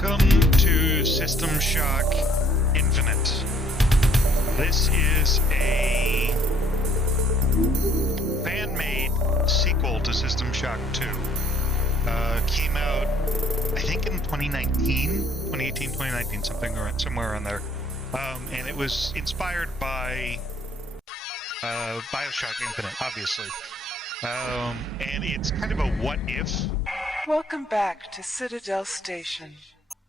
Welcome to System Shock Infinite. This is a fan-made sequel to System Shock 2. Came out, I think, in 2019, 2019, somewhere around there. And it was inspired by Bioshock Infinite, obviously. And it's kind of a what-if. Welcome back to Citadel Station.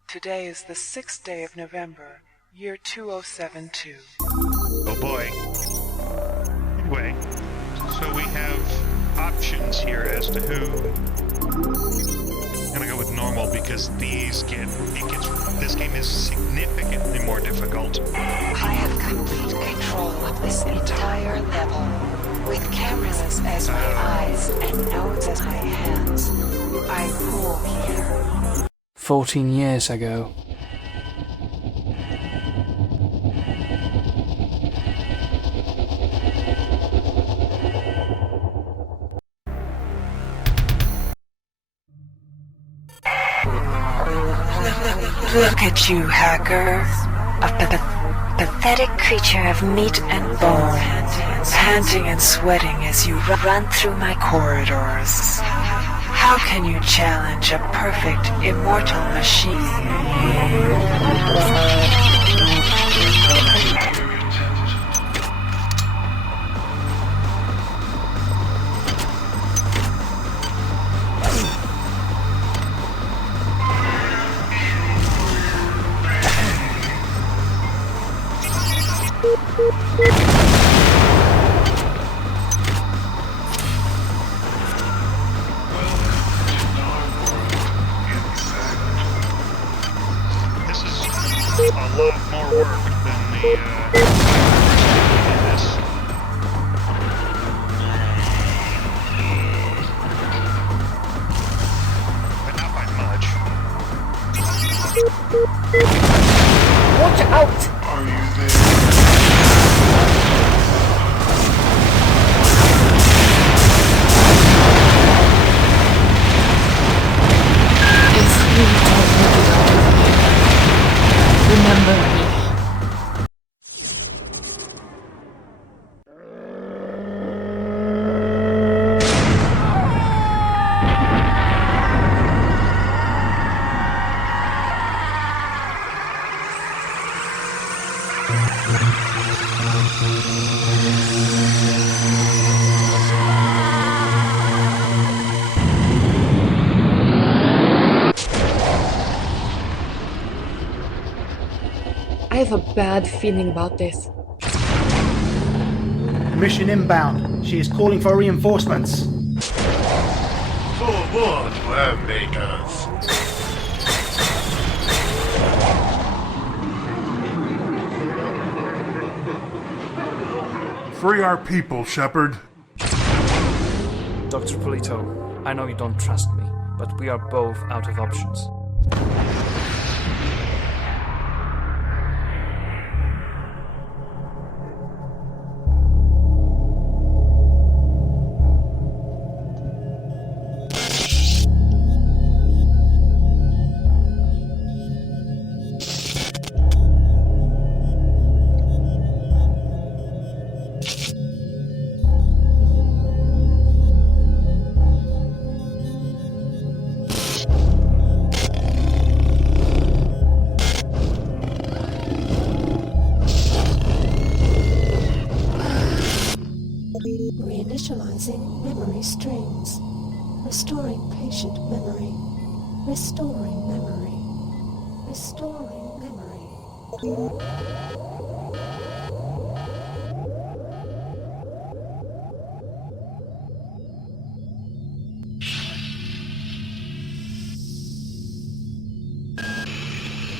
Today is the 6th day of November, year 2072. Oh boy. Anyway, so we have options here as to who. I'm gonna go with normal because this game is significantly more difficult. I have complete control of this entire level, with cameras as my eyes and nodes as my hands. I rule here. 14 years ago. Look at you, hacker. A pathetic creature of meat and bone, panting and sweating as you run through my corridors. How can you challenge a perfect, immortal machine? A lot more work than the this. But not by much. Watch out! Are you there? Remember me. I have a bad feeling about this. Mission inbound. She is calling for reinforcements. Forward, worm makers. Free our people, Shepard. Dr. Polito, I know you don't trust me, but we are both out of options. Reinitializing memory strings. Restoring patient memory. Restoring memory. Restoring memory.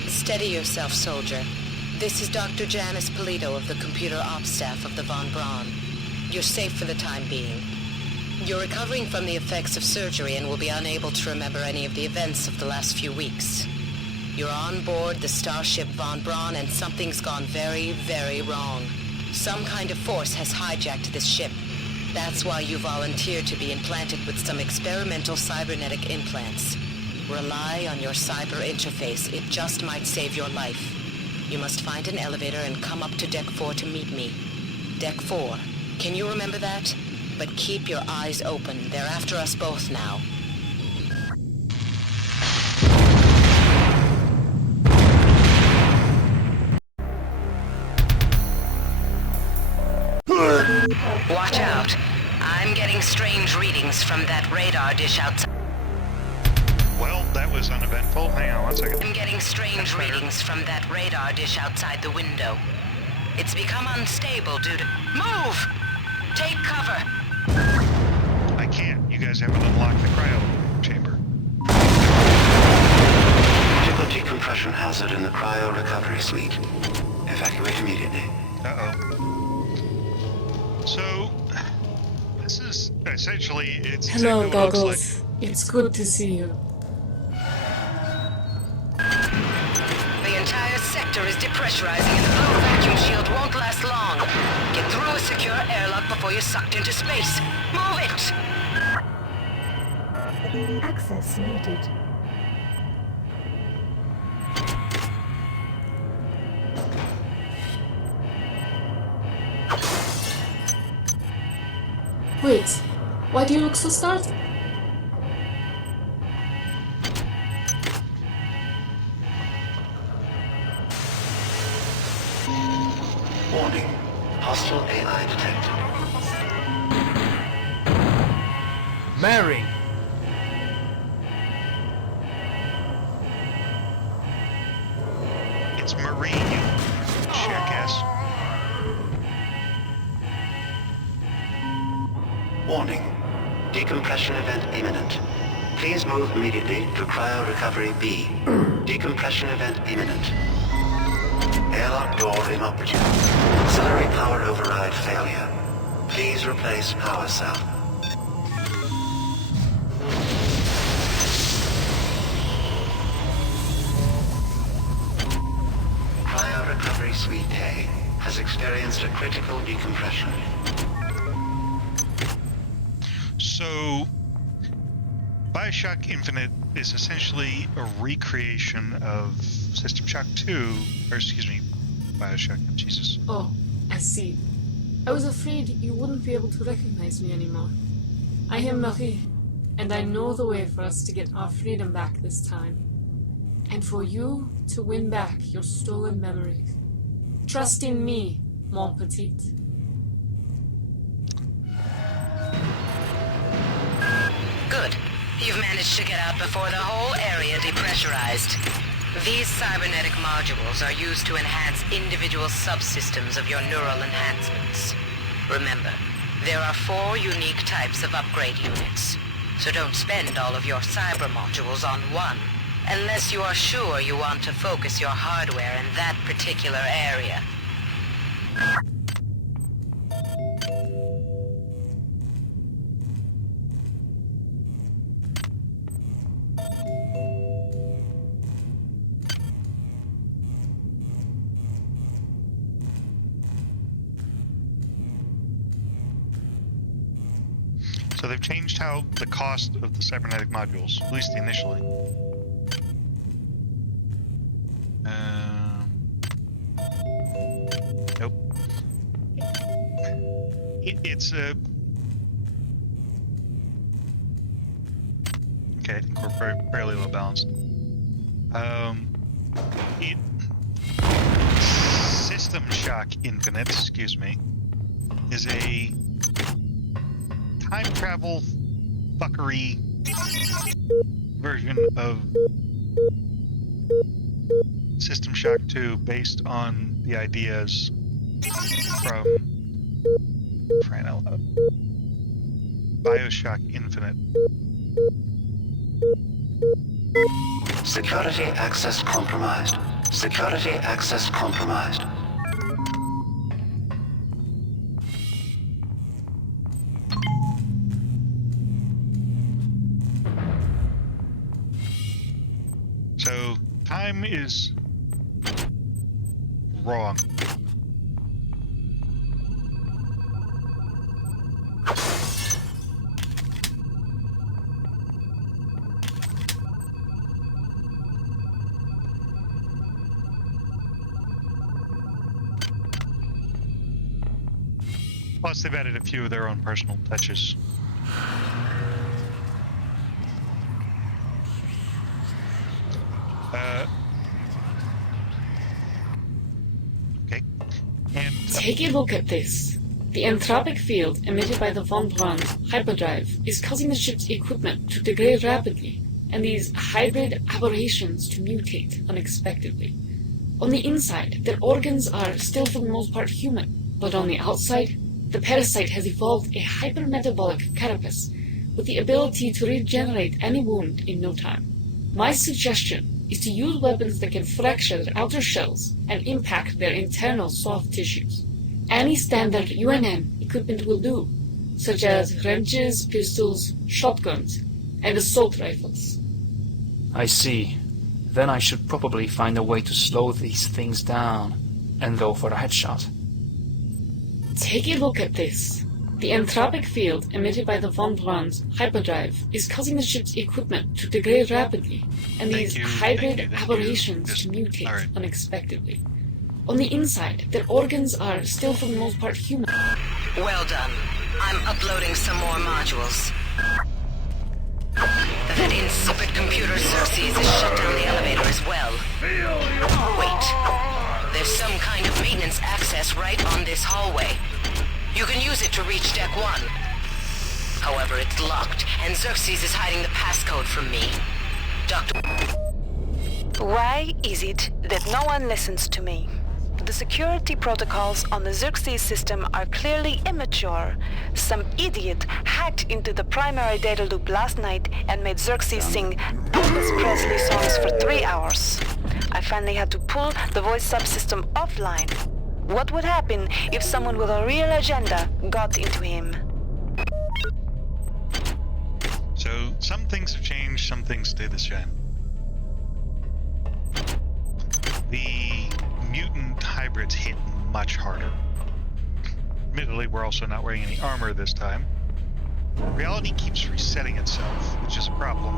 Steady yourself, soldier. This is Dr. Janice Polito of the Computer Ops Staff of the Von Braun. You're safe for the time being. You're recovering from the effects of surgery and will be unable to remember any of the events of the last few weeks. You're on board the starship Von Braun and something's gone very, very wrong. Some kind of force has hijacked this ship. That's why you volunteered to be implanted with some experimental cybernetic implants. Rely on your cyber interface. It just might save your life. You must find an elevator and come up to Deck 4 to meet me. Deck 4. Can you remember that? But keep your eyes open. They're after us both now. Watch out. I'm getting strange readings from that radar dish outside. Well, that was uneventful. Hang on one second. I'm getting strange readings from that radar dish outside the window. It's become unstable due to... Move! Take cover! I can't. You guys haven't unlocked the cryo chamber. Critical decompression hazard in the cryo recovery suite. Evacuate immediately. Uh-oh. So, this is essentially... it's Hello, exactly what it Goggles. looks It's good to see you. The entire sector is depressurizing and the low vacuum shield won't last long. Get through a secure airlock before you're sucked into space. Move it! Access needed. Wait, why do you look so startled? Warning. Hostile AI detected. Mary! It's Marie, you jackass. Warning. Decompression event imminent. Please move immediately to cryo recovery B. Decompression event imminent. Airlock door inoperative. Auxiliary power override failure. Please replace power cell. Cryo recovery suite A has experienced a critical decompression. So, Bioshock Infinite is essentially a recreation of System Shock 2, or excuse me, Bioshock, Jesus. Oh, I see. I was afraid you wouldn't be able to recognize me anymore. I am Marie, and I know the way for us to get our freedom back this time. And for you to win back your stolen memories. Trust in me, mon petit. Good. You've managed to get out before the whole area depressurized. These cybernetic modules are used to enhance individual subsystems of your neural enhancements. Remember, there are 4 unique types of upgrade units, so don't spend all of your cyber modules on one, unless you are sure you want to focus your hardware in that particular area. So they've changed how the cost of the cybernetic modules, at least initially. Nope. It's a... Okay, I think we're fairly well balanced. System Shock Infinite, excuse me, is a time travel fuckery version of System Shock 2 based on the ideas from Bioshock Infinite. Security access compromised. Security access compromised. So, time is wrong. Plus, they've added a few of their own personal touches. Okay. And Take a look at this. The entropic field emitted by the von Braun's hyperdrive is causing the ship's equipment to degrade rapidly, and these hybrid aberrations to mutate unexpectedly. On the inside, their organs are still for the most part human, but on the outside, the parasite has evolved a hypermetabolic carapace with the ability to regenerate any wound in no time. My suggestion is to use weapons that can fracture their outer shells and impact their internal soft tissues. Any standard UNN equipment will do, such as wrenches, pistols, shotguns, and assault rifles. I see. Then I should probably find a way to slow these things down and go for a headshot. Take a look at this. The entropic field emitted by the von Braun's hyperdrive is causing the ship's equipment to degrade rapidly, and these hybrid aberrations to mutate unexpectedly. On the inside, their organs are still for the most part human. Well done. I'm uploading some more modules. That insipid computer Xerxes has shut down the elevator as well. Wait. There's some kind of maintenance access right on this hallway. You can use it to reach Deck 1. However, it's locked, and Xerxes is hiding the passcode from me. Doctor... Why is it that no one listens to me? The security protocols on the Xerxes system are clearly immature. Some idiot hacked into the primary data loop last night and made Xerxes sing Elvis Presley songs for 3 hours. I finally had to pull the voice subsystem offline. What would happen if someone with a real agenda got into him? so some things have changed, some things stay the same. The mutant hybrids hit much harder. Admittedly, we're also not wearing any armor this time. Reality keeps resetting itself, which is a problem.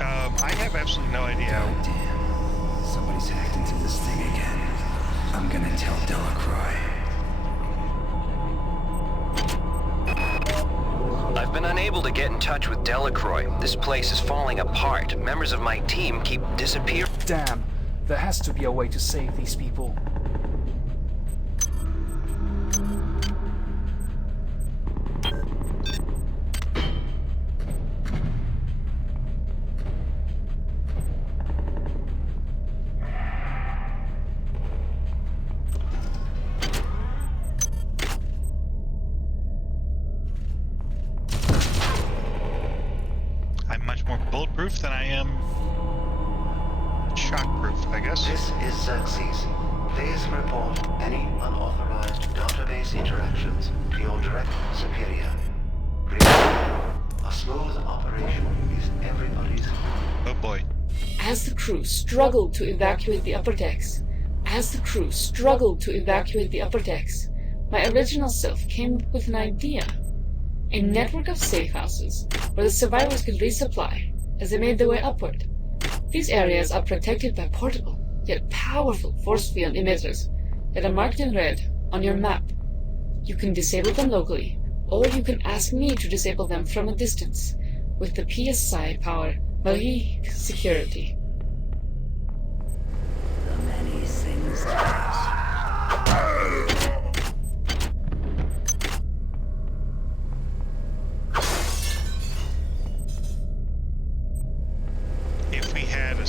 I have absolutely no idea. Damn. Somebody's hacked into this thing again. I'm gonna tell Delacroix. I've been unable to get in touch with Delacroix. This place is falling apart. Members of my team keep disappearing. Damn, there has to be a way to save these people. Bulletproof than I am shockproof, I guess. This is Xerxes. Please report any unauthorized database interactions to your direct superior. Remember, a smooth operation is everybody's. Oh boy. As the crew struggled to evacuate the upper decks, my original self came up with an idea. A network of safe houses where the survivors could resupply as they made their way upward. These areas are protected by portable, yet powerful force field emitters that are marked in red on your map. You can disable them locally, or you can ask me to disable them from a distance with the PSI power Marie Security. The many things If we had a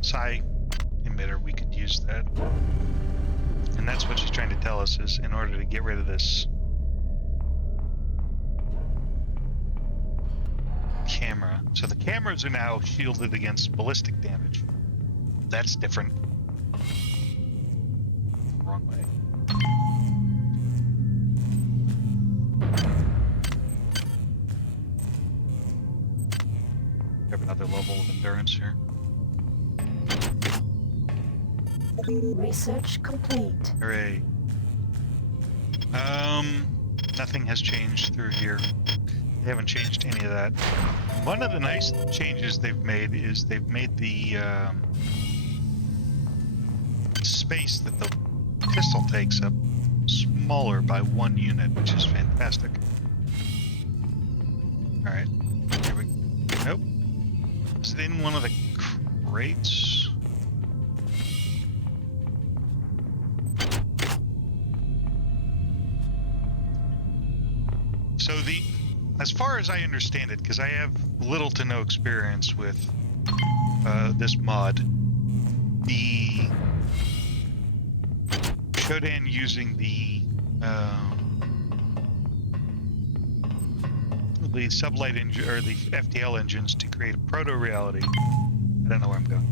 psi emitter, we could use that. And that's what she's trying to tell us, is in order to get rid of this camera. So the cameras are now shielded against ballistic damage. That's different. Wrong way. Have another level of endurance here. Research complete. Hooray. Nothing has changed through here. They haven't changed any of that. One of the nice changes they've made is they've made the space that the pistol takes up smaller by 1 unit, which is fantastic. Alright. Here we go. Nope. Is it in one of the crates? So as far as I understand it, because I have little to no experience with this mod, the Shodan using the sublight engine or the FTL engines to create a proto-reality. I don't know where I'm going.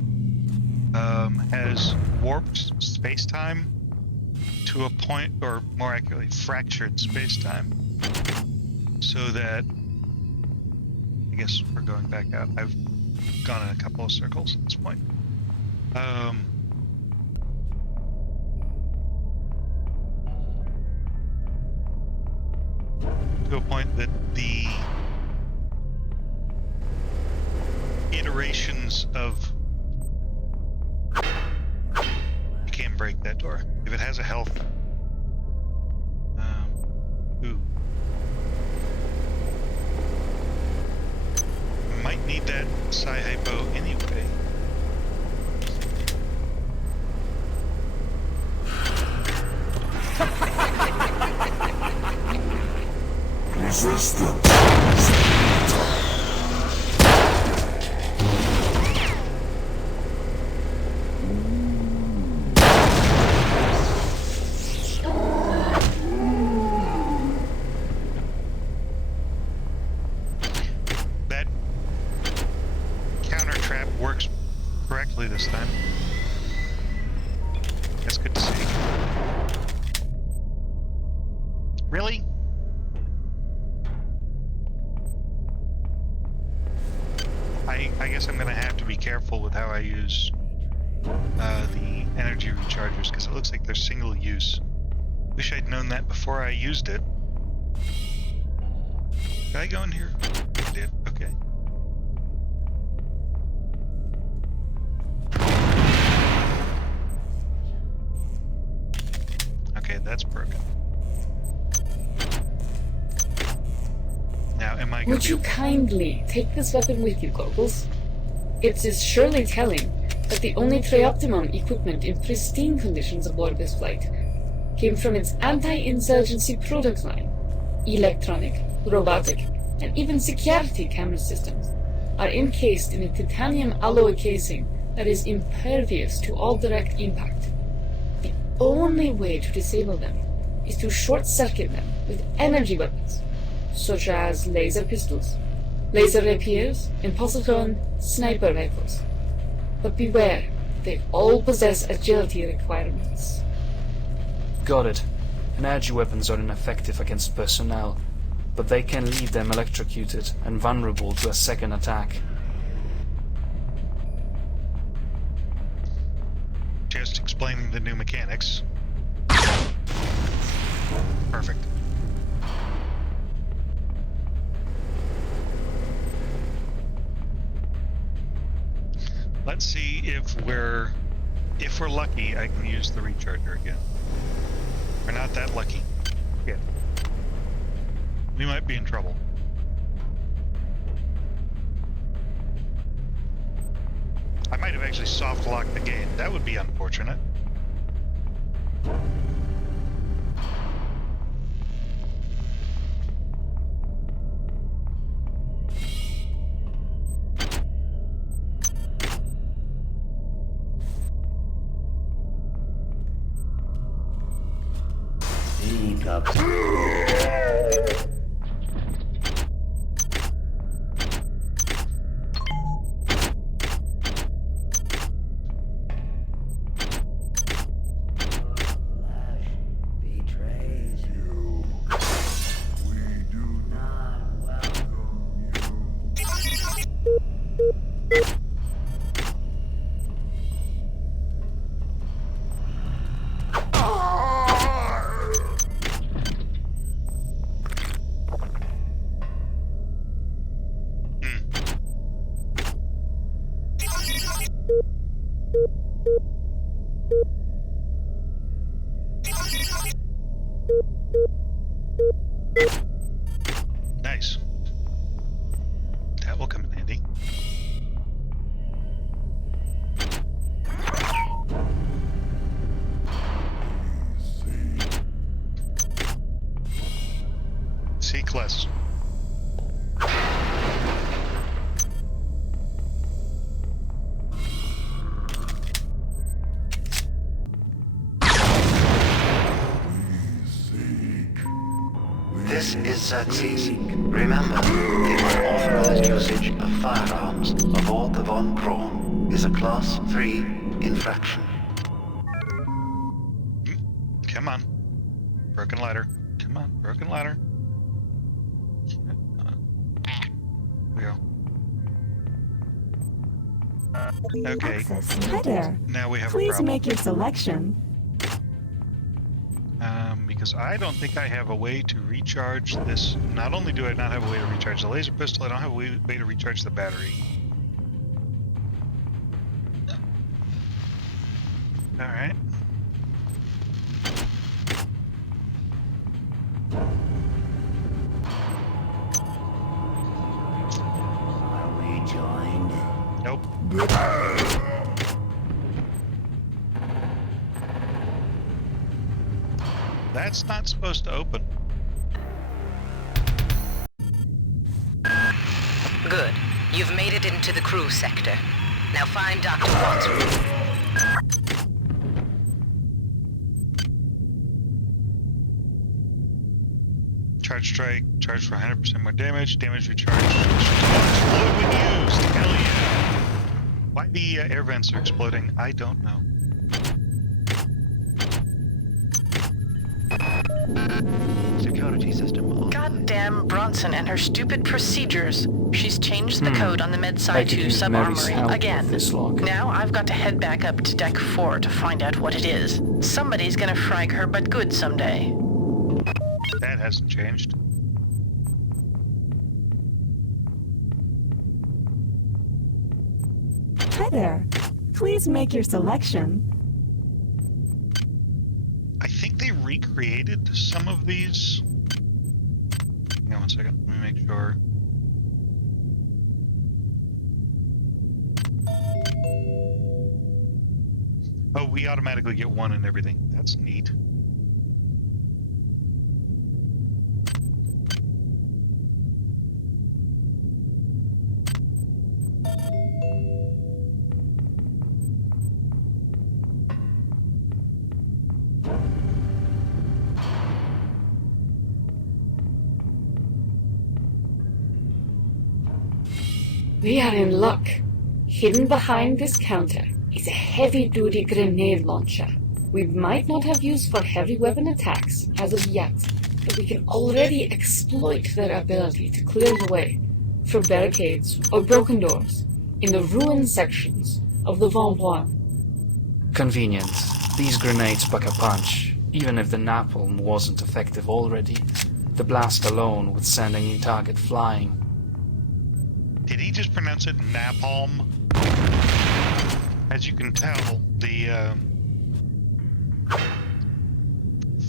Has warped space-time to a point, or more accurately, fractured space-time, so that I guess we're going back out. I've gone in a couple of circles at this point. To a point that the iterations of... You can't break that door. If it has a health... Ooh. Might need that Psi-Hypo anyway. Resistance. That counter trap works correctly this time. That's good to see. Really? I guess I'm going to have to be careful with how I use the energy rechargers, because it looks like they're single use. Wish I'd known that before I used it. Did I go in here? I did. Okay. Okay, that's broken. Now, am I going Would you kindly take this weapon with you, Goggles? It is surely telling that the only Trioptimum equipment in pristine conditions aboard this flight came from its anti-insurgency product line. Electronic, robotic, and even security camera systems are encased in a titanium alloy casing that is impervious to all direct impact. The only way to disable them is to short-circuit them with energy weapons, such as laser pistols, laser rapiers, and positron sniper rifles. But beware, they all possess agility requirements. Got it. Energy weapons are ineffective against personnel, but they can leave them electrocuted and vulnerable to a second attack. just explaining the new mechanics? Perfect. Let's see if we're lucky, I can use the recharger again. We're not that lucky yet. We might be in trouble. I might have actually soft locked the game. That would be unfortunate. This is Xerxes. Remember, the unauthorized usage of firearms aboard the Von Braun is a Class 3 infraction. Come on. Broken ladder. Come on, broken ladder. Here we go. Okay. Access. Hi there. Now we have a Please problem. make your selection. Because I don't think I have a way to recharge this. Not only do I not have a way to recharge the laser pistol, I don't have a way to recharge the battery. Alright. Are we joined? Nope. That's not supposed to open. Good. You've made it into the crew sector. Now find Dr. Watson. Charge strike, charge for 100% more damage, damage recharge. Explode when used! Hell yeah! Why the air vents are exploding, I don't know. Security system. Goddamn Bronson and her stupid procedures. She's changed the code on the I Medside could 2 use Mary's sub-armory help again. with this log. Now I've got to head back up to Deck 4 to find out what it is. Somebody's gonna frag her but good someday. That hasn't changed. Hi there. Please make your selection. I think they recreated some of these. Hang on one second, let me make sure. Oh, we automatically get one and everything. That's neat. We are in luck. Hidden behind this counter is a heavy-duty grenade launcher. We might not have use for heavy weapon attacks as of yet, but we can already exploit their ability to clear the way through barricades or broken doors in the ruined sections of the Von Braun. Convenient. These grenades pack a punch. Even if the napalm wasn't effective already, the blast alone would send any target flying. Did he just pronounce it napalm? As you can tell, the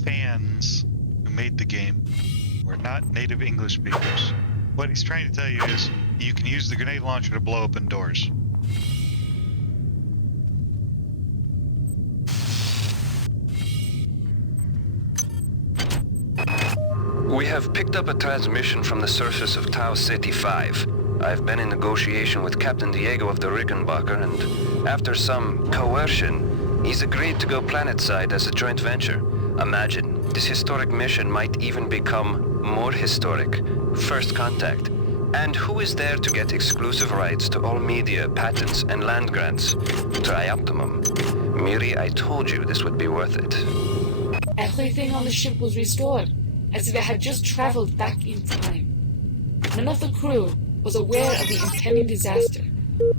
fans who made the game were not native English speakers. What he's trying to tell you is you can use the grenade launcher to blow open doors. We have picked up a transmission from the surface of Tau Ceti 5. I've been in negotiation with Captain Diego of the Rickenbacker, and after some coercion, he's agreed to go planetside as a joint venture. Imagine, this historic mission might even become more historic. First contact. And who is there to get exclusive rights to all media, patents, and land grants? Trioptimum. Miri, I told you this would be worth it. Everything on the ship was restored, as if it had just traveled back in time. None of the crew was aware of the impending disaster,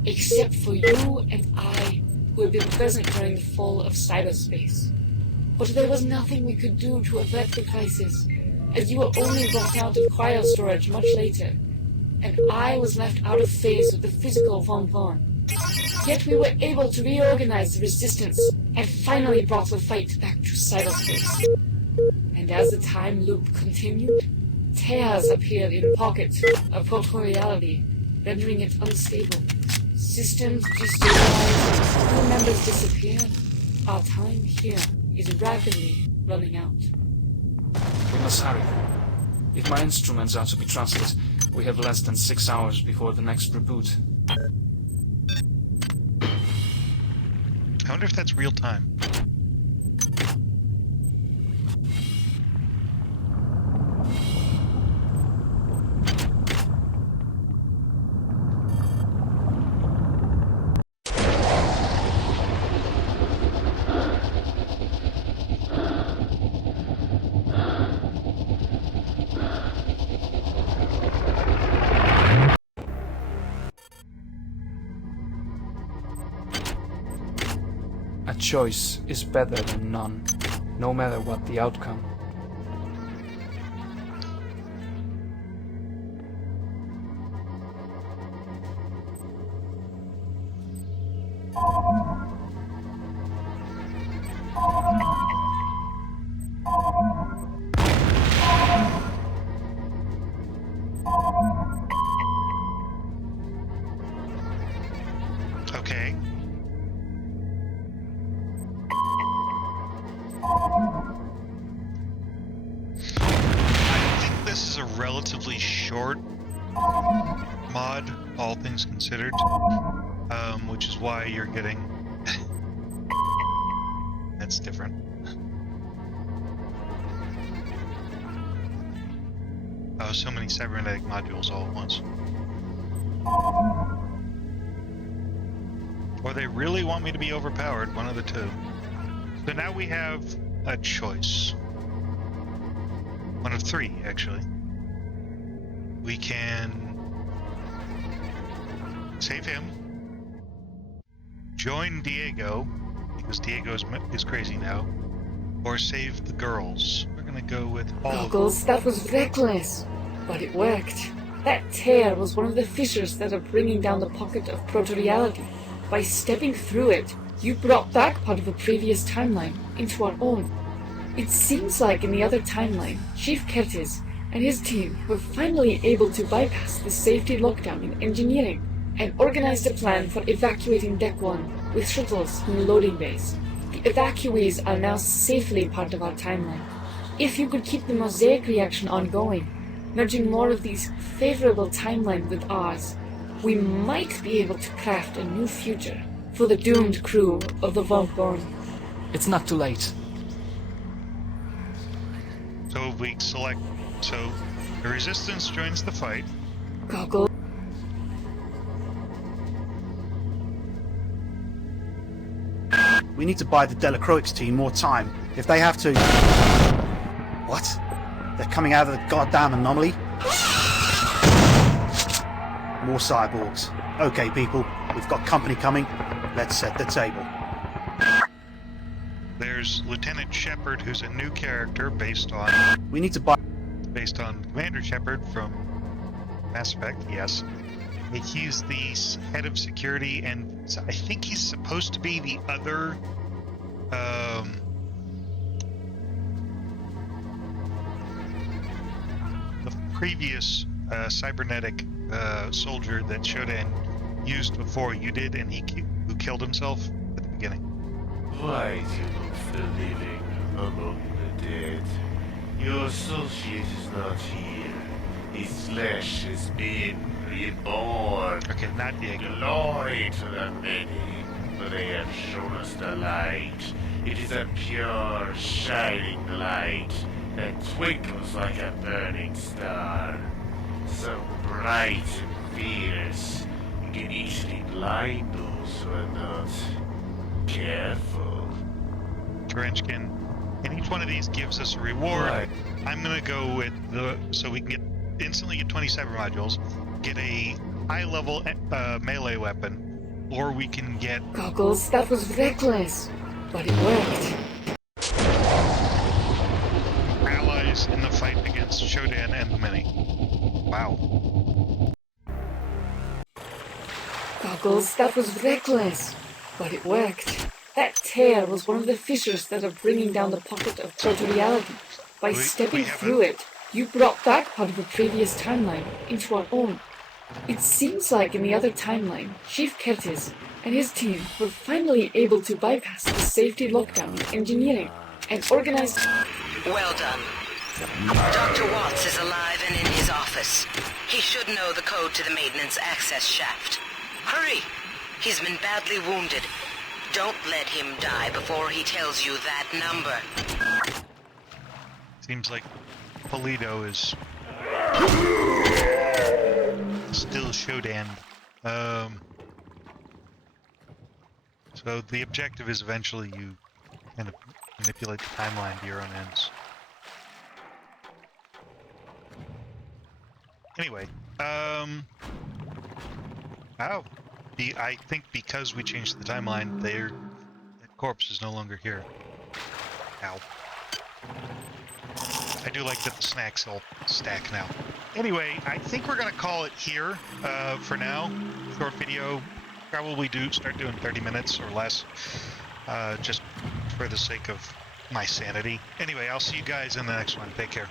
except for you and I, who had been present during the fall of cyberspace. But there was nothing we could do to avert the crisis, as you were only brought out of cryo storage much later, and I was left out of phase with the physical Von Braun. Yet we were able to reorganize the resistance, and finally brought the fight back to cyberspace. And as the time loop continued, tears appeared in pockets of proto-reality, rendering it unstable. Systems destabilized, crew members disappeared. Our time here is rapidly running out. We must hurry. If my instruments are to be trusted, we have less than 6 hours before the next reboot. I wonder if that's real time. A choice is better than none, no matter what the outcome. Okay. I think this is a relatively short mod, all things considered, which is why you're getting... That's different. Oh, so many cybernetic modules all at once. Or they really want me to be overpowered, one of the two. So now we have a choice. One of three, actually. We can save him, join Diego, because Diego is crazy now, or save the girls. We're gonna go with all Goggles, that was reckless, but it worked. That tear was one of the fissures that are bringing down the pocket of proto-reality. By stepping through it, you brought back part of a previous timeline into our own. It seems like in the other timeline, Chief Curtis and his team were finally able to bypass the safety lockdown in engineering and organized a plan for evacuating Deck 1 with shuttles from the loading bays. The evacuees are now safely part of our timeline. If you could keep the mosaic reaction ongoing, merging more of these favorable timelines with ours, we might be able to craft a new future for the doomed crew of the Von Braun. It's not too late. So we select... So, the Resistance joins the fight. Goggle. We need to buy the Delacroix team more time. If they have to... What? They're coming out of the goddamn anomaly? More cyborgs. Okay, people, we've got company coming. Let's set the table. There's Lieutenant Shepard, who's a new character based on... We need to buy... Based on Commander Shepard from Mass Effect, yes. He's the head of security, and I think he's supposed to be the other... the previous cybernetic soldier that Shodan used before you did, and who killed himself at the beginning. Why do you look for the living among the dead? Your associate is not here. His flesh has been reborn. Okay, not Diego. Glory to the many, for they have shown us the light. It is a pure, shining light that twinkles like a burning star. So bright and fierce, it can easily blind those who are not careful. Kerenskin. And each one of these gives us a reward. Right. I'm gonna go with so we can instantly get 20 cyber modules, get a high-level melee weapon, or we can get... Goggles, that was reckless, but it worked. allies in the fight against Shodan and the Many. Wow. Goggles, that was reckless, but it worked. That tear was one of the fissures that are bringing down the pocket of proto-reality. By stepping through it, you brought back part of a previous timeline into our own. It seems like in the other timeline, Chief Curtis and his team were finally able to bypass the safety lockdown in engineering and organized... Well done. Dr. Watts is alive and in his office. He should know the code to the maintenance access shaft. Hurry! He's been badly wounded. Don't let him die before he tells you that number. Seems like Polito is still Shodan. So the objective is eventually you kind of manipulate the timeline to your own ends. Anyway, I think because we changed the timeline, they're corpse is no longer here. Ow. I do like that the snacks all stack now. Anyway, I think we're going to call it here for now. Short video. Probably start doing 30 minutes or less, just for the sake of my sanity. Anyway, I'll see you guys in the next one. Take care.